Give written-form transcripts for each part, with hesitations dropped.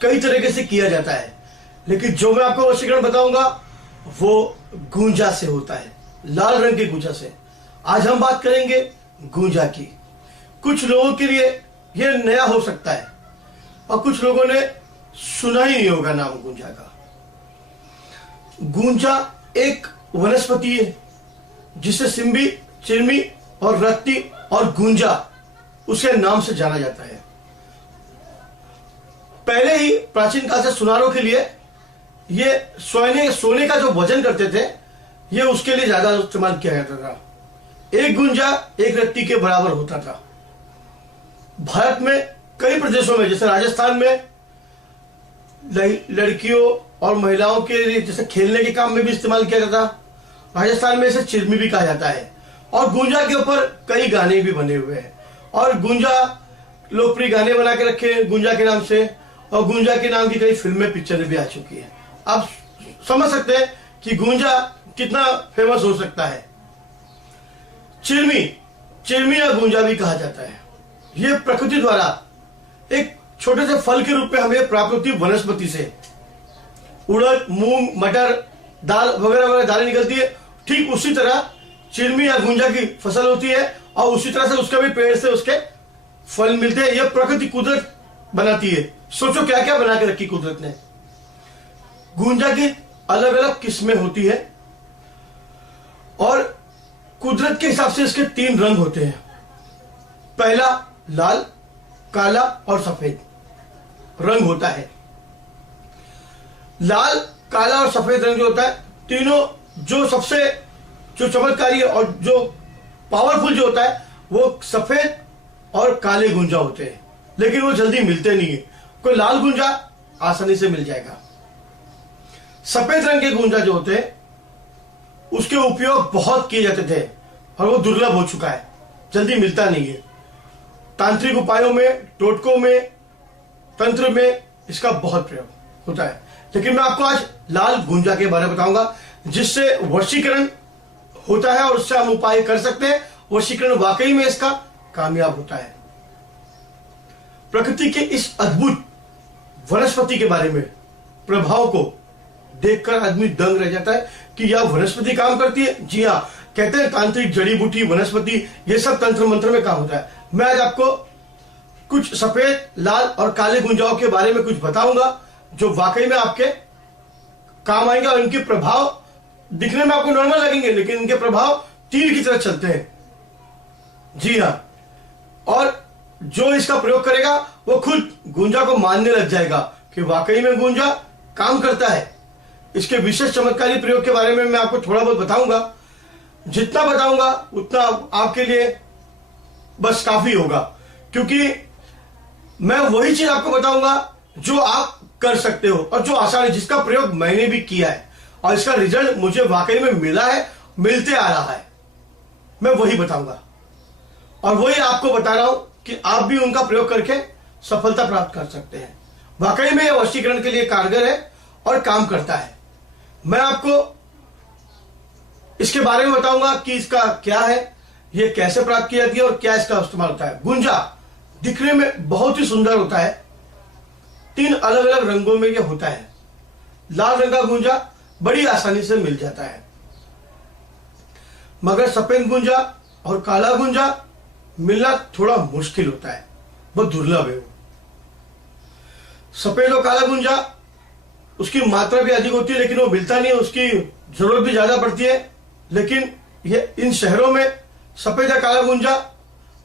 कई तरीके से किया जाता है, लेकिन जो मैं आपको वशीकरण बताऊंगा वो गूंजा से होता है, लाल रंग की गूंजा से। आज हम बात करेंगे गूंजा की। कुछ लोगों के लिए यह नया हो सकता है और कुछ लोगों ने सुना ही नहीं होगा नाम गूंजा का। गूंजा एक वनस्पति है जिसे सिंबी, चिरमी और रत्ती और गूंजा उसके नाम से जाना जाता है। पहले ही प्राचीन काल से सुनारों के लिए ये सोने का जो वजन करते थे, ये उसके लिए ज्यादा इस्तेमाल किया जाता था। एक गूंजा एक रत्ती के बराबर होता था। भारत में कई प्रदेशों में, जैसे राजस्थान में लड़कियों और महिलाओं के लिए जैसे खेलने के काम में भी इस्तेमाल किया जाता। राजस्थान में इसे चिरमी भी कहा जाता है और गूंजा के ऊपर कई गाने भी बने हुए हैं और गूंजा लोकप्रिय गाने बना के रखे हैं गूंजा के नाम से, और गूंजा के नाम की कई फिल्में, पिक्चरें भी आ चुकी हैं। आप समझ सकते हैं कि गूंजा कितना फेमस हो सकता है। चिरमी या गूंजा भी कहा जाता है। यह प्रकृति द्वारा एक छोटे से फल के रूप में हमें प्राप्त होती है वनस्पति से। उड़द, मूंग, मटर, दाल वगैरह वगैरह दालें निकलती है। ठीक उसी तरह चिरमी या गूंजा की फसल होती है और उसी तरह से उसका भी पेड़ से उसके फल मिलते हैं। यह प्रकृति, कुदरत बनाती है। सोचो क्या क्या बना के रखी कुदरत ने। गूंजा की अलग अलग किस्में होती है और कुदरत के हिसाब से इसके 3 रंग होते हैं। पहला लाल, काला और सफेद रंग होता है। लाल, काला और सफेद रंग जो होता है, तीनों जो सबसे जो चमत्कारी और जो पावरफुल जो होता है वो सफेद और काले गूंजा होते हैं, लेकिन वो जल्दी मिलते नहीं है। कोई लाल गूंजा आसानी से मिल जाएगा। सफेद रंग के गूंजा जो होते हैं उसके उपयोग बहुत किए जाते थे और वो दुर्लभ हो चुका है, जल्दी मिलता नहीं है। तांत्रिक उपायों में, टोटकों में, तंत्र में इसका बहुत प्रयोग होता है। लेकिन मैं आपको आज लाल गूंजा के बारे में बताऊंगा जिससे वशीकरण होता है और उससे हम उपाय कर सकते हैं। वशीकरण वाकई में इसका कामयाब होता है। प्रकृति के इस अद्भुत वनस्पति के बारे में प्रभाव को देखकर आदमी दंग रह जाता है कि यह वनस्पति काम करती है। जी हाँ, कहते हैं तांत्रिक, जड़ी बूटी, वनस्पति, ये सब तंत्र मंत्र में काम होता है। मैं आज आपको कुछ सफेद, लाल और काले गुंजाओं के बारे में कुछ बताऊंगा जो वाकई में आपके काम आएंगे और इनके प्रभाव दिखने में आपको नॉर्मल लगेंगे, लेकिन इनके प्रभाव तीर की तरह चलते हैं। जी हाँ, और जो इसका प्रयोग करेगा वो खुद गूंजा को मानने लग जाएगा कि वाकई में गूंजा काम करता है। इसके विशेष चमत्कारी प्रयोग के बारे में मैं आपको थोड़ा बहुत बताऊंगा। जितना बताऊंगा उतना आपके लिए बस काफी होगा, क्योंकि मैं वही चीज आपको बताऊंगा जो आप कर सकते हो और जो आसान है, जिसका प्रयोग मैंने भी किया है और इसका रिजल्ट मुझे वाकई में मिला है, मिलते आ रहा है। मैं वही बताऊंगा और वही आपको बता रहा हूं कि आप भी उनका प्रयोग करके सफलता प्राप्त कर सकते हैं। वाकई में यह वशीकरण के लिए कारगर है और काम करता है। मैं आपको इसके बारे में बताऊंगा कि इसका क्या है, यह कैसे प्राप्त की जाती है और क्या इसका इस्तेमाल होता है। गुंजा दिखने में बहुत ही सुंदर होता है। 3 अलग अलग रंगों में यह होता है। लाल रंग का गुंजा बड़ी आसानी से मिल जाता है, मगर सफेद गुंजा और काला गुंजा मिलना थोड़ा मुश्किल होता है, बहुत दुर्लभ है वो। सफेद और काला गुंजा उसकी मात्रा भी अधिक होती है, लेकिन वो मिलता नहीं है, उसकी जरूरत भी ज्यादा पड़ती है। लेकिन ये इन शहरों में सफेद या काला गुंजा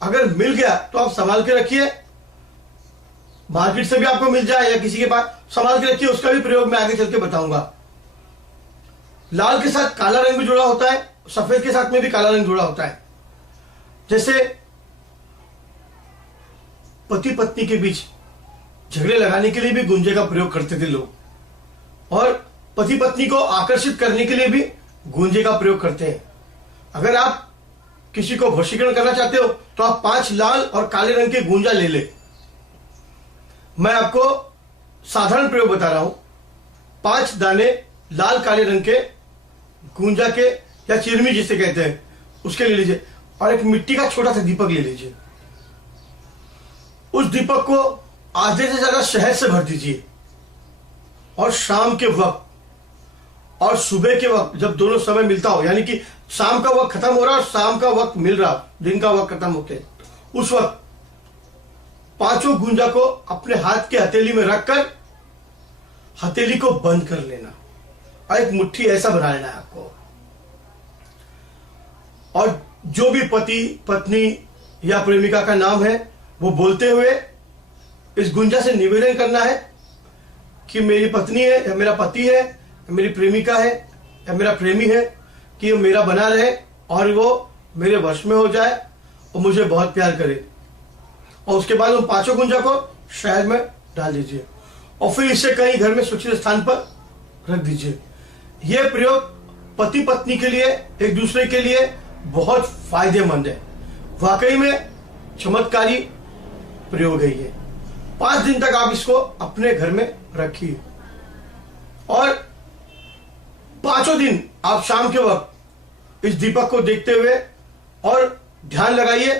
अगर मिल गया तो आप संभाल के रखिए। मार्केट से भी आपको मिल जाए या किसी के पास, संभाल के रखिए। उसका भी प्रयोग मैं आगे चल के बताऊंगा। लाल के साथ काला रंग भी जुड़ा होता है, सफेद के साथ में भी काला रंग जुड़ा होता है। जैसे पति पत्नी के बीच झगड़े लगाने के लिए भी गुंजे का प्रयोग करते थे लोग, और पति पत्नी को आकर्षित करने के लिए भी गुंजे का प्रयोग करते हैं। अगर आप किसी को वशीकरण करना चाहते हो तो आप 5 लाल और काले रंग के गुंजा ले ले। मैं आपको साधारण प्रयोग बता रहा हूं। 5 दाने लाल काले रंग के गुंजा के या चिरमी जिसे कहते हैं उसके ले लीजिए, और एक मिट्टी का छोटा सा दीपक ले लीजिए। उस दीपक को आधे से ज्यादा शहद से भर दीजिए और शाम के वक्त और सुबह के वक्त जब दोनों समय मिलता हो, यानी कि शाम का वक्त खत्म हो रहा और शाम का वक्त मिल रहा, दिन का वक्त खत्म होते, उस वक्त 5 गुंजा को अपने हाथ के हथेली में रखकर हथेली को बंद कर लेना और एक मुट्ठी ऐसा बना लेना है आपको। और जो भी पति पत्नी या प्रेमिका का नाम है वो बोलते हुए इस गुंजा से निवेदन करना है कि मेरी पत्नी है या मेरा पति है या मेरी प्रेमिका है या मेरा प्रेमी है, कि वो मेरा बना रहे और वो मेरे वश में हो जाए और मुझे बहुत प्यार करे। और उसके बाद उन 5 गुंजा को शहद में डाल दीजिए और फिर इसे कहीं घर में सुरक्षित स्थान पर रख दीजिए। यह प्रयोग पति पत्नी के लिए, एक दूसरे के लिए बहुत फायदेमंद है। वाकई में चमत्कारी प्रयोग है ये। 5 दिन तक आप इसको अपने घर में रखिए और 5 दिन आप शाम के वक्त इस दीपक को देखते हुए और ध्यान लगाइए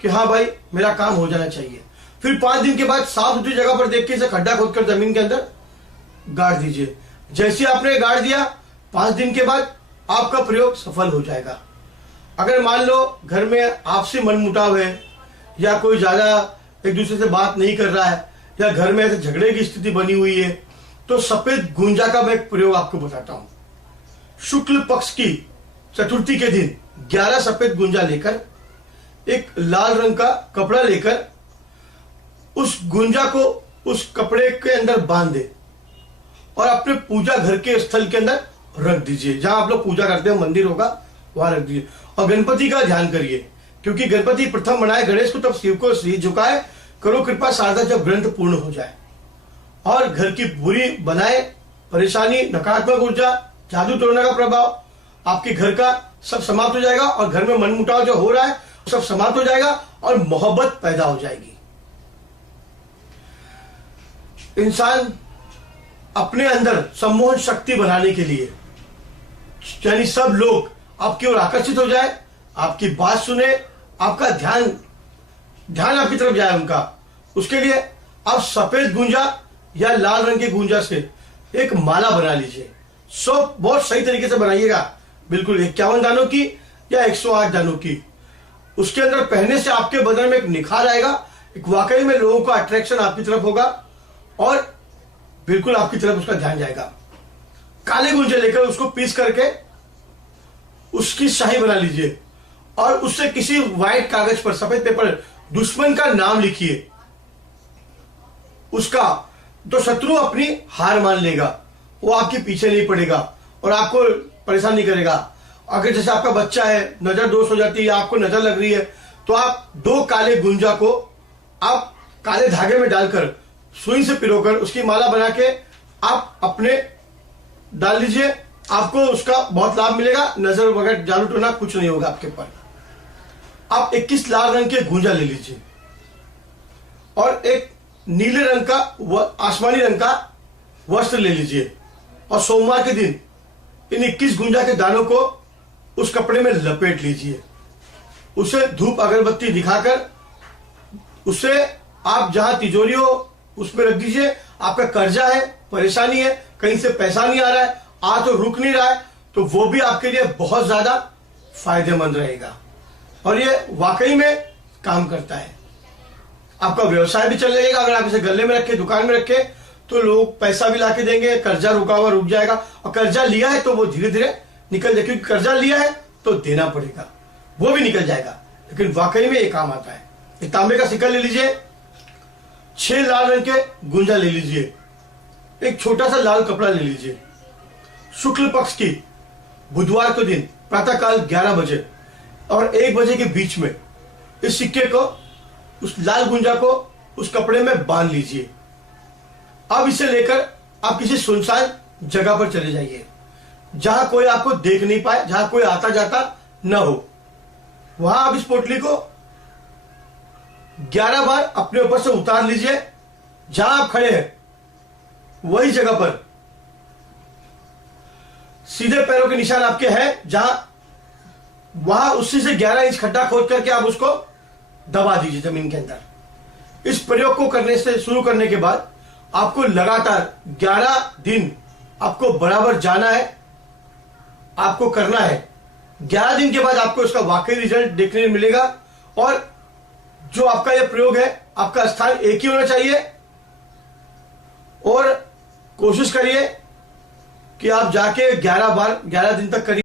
कि हाँ भाई मेरा काम हो जाना चाहिए। फिर 5 दिन के बाद साफ सुथरी जगह पर देख के इसे खड्डा खोदकर जमीन के अंदर गाड़ दीजिए। जैसे आपने गाड़ दिया, 5 दिन के बाद आपका प्रयोग सफल हो जाएगा। अगर मान लो घर में आपसी मनमुटाव है या कोई ज्यादा एक दूसरे से बात नहीं कर रहा है या घर में ऐसे झगड़े की स्थिति बनी हुई है, तो सफेद गुंजा का मैं एक प्रयोग आपको बताता हूं। शुक्ल पक्ष की चतुर्थी के दिन 11 सफेद गुंजा लेकर एक लाल रंग का कपड़ा लेकर उस गुंजा को उस कपड़े के अंदर बांध दे और अपने पूजा घर के स्थल के अंदर रख दीजिए। जहां आप लोग पूजा करते हो मंदिर होगा वहां रख दीजिए और गणपति का ध्यान करिए, क्योंकि गणपति प्रथम बनाए गणेश को तब शिव को सिर झुकाए, करो कृपा शारदा जब ग्रंथ पूर्ण हो जाए। और घर की बुरी बनाए परेशानी, नकारात्मक ऊर्जा, जादू टोना का प्रभाव आपके घर का सब समाप्त हो जाएगा और घर में मनमुटाव जो हो रहा है सब समाप्त हो जाएगा और मोहब्बत पैदा हो जाएगी। इंसान अपने अंदर सम्मोहन शक्ति बनाने के लिए, यानी सब लोग आपकी ओर आकर्षित हो जाए, आपकी बात सुने, आपका ध्यान आपकी तरफ जाए उनका, उसके लिए आप सफेद गुंजा या लाल रंग के गुंजा से एक माला बना लीजिए। बहुत सही तरीके से बनाइएगा, बिल्कुल 51 दानों की या 108 दानों की। उसके अंदर पहनने से आपके बदन में एक निखार आएगा, एक वाकई में लोगों का अट्रैक्शन आपकी तरफ होगा और बिल्कुल आपकी तरफ उसका ध्यान जाएगा। काले गुंजे लेकर उसको पीस करके उसकी शाही बना लीजिए और उससे किसी व्हाइट कागज पर, सफेद पेपर, दुश्मन का नाम लिखिए। उसका तो शत्रु अपनी हार मान लेगा, वो आपके पीछे नहीं पड़ेगा और आपको परेशान नहीं करेगा। अगर जैसे आपका बच्चा है, नजर दोष हो जाती है, आपको नजर लग रही है, तो आप 2 काले गुंजा को आप काले धागे में डालकर सुई से पिरोकर उसकी माला बना के आप अपने डाल लीजिए। आपको उसका बहुत लाभ मिलेगा, नजर वगैरह जादू टोना कुछ नहीं होगा आपके ऊपर। आप 21 लाल रंग के गुंजा ले लीजिए और एक नीले रंग का आसमानी रंग का वस्त्र ले लीजिए और सोमवार के दिन इन 21 गुंजा के दानों को उस कपड़े में लपेट लीजिए। उसे धूप अगरबत्ती दिखाकर उसे आप जहां तिजोरी हो उसमें रख दीजिए। आपका कर्जा है, परेशानी है, कहीं से पैसा नहीं आ रहा है, तो रुक नहीं रहा है, तो वो भी आपके लिए बहुत ज्यादा फायदेमंद रहेगा और ये वाकई में काम करता है। आपका व्यवसाय भी चल जाएगा। अगर आप इसे गले में रखे, दुकान में रखे, तो लोग पैसा भी लाके देंगे, कर्जा रुका हुआ रुक जाएगा और कर्जा लिया है तो वो धीरे धीरे निकल जाए, क्योंकि कर्जा लिया है तो देना पड़ेगा, वो भी निकल जाएगा। लेकिन वाकई में ये काम आता है। एक तांबे का सिक्का ले लीजिए, 6 लाल रंग के गुंजा ले लीजिए, एक छोटा सा लाल कपड़ा ले लीजिए। शुक्ल पक्ष की बुधवार के दिन प्रातःकाल 11 बजे और 1 बजे के बीच में इस सिक्के को, उस लाल गुंजा को उस कपड़े में बांध लीजिए। अब इसे लेकर आप किसी सुनसान जगह पर चले जाइए, जहां कोई आपको देख नहीं पाए, जहां कोई आता जाता न हो। वहां आप इस पोटली को 11 बार अपने ऊपर से उतार लीजिए। जहां आप खड़े हैं वही जगह पर सीधे पैरों के निशान आपके हैं, जहां वहां उसी से 11 इंच खड्डा खोद करके आप उसको दबा दीजिए जमीन के अंदर। इस प्रयोग को करने से शुरू करने के बाद आपको लगातार 11 दिन आपको बराबर जाना है, आपको करना है। 11 दिन के बाद आपको इसका वाकई रिजल्ट देखने को मिलेगा। और जो आपका यह प्रयोग है, आपका स्थान एक ही होना चाहिए। और कोशिश करिए कि आप जाके 11 दिन तक करिए।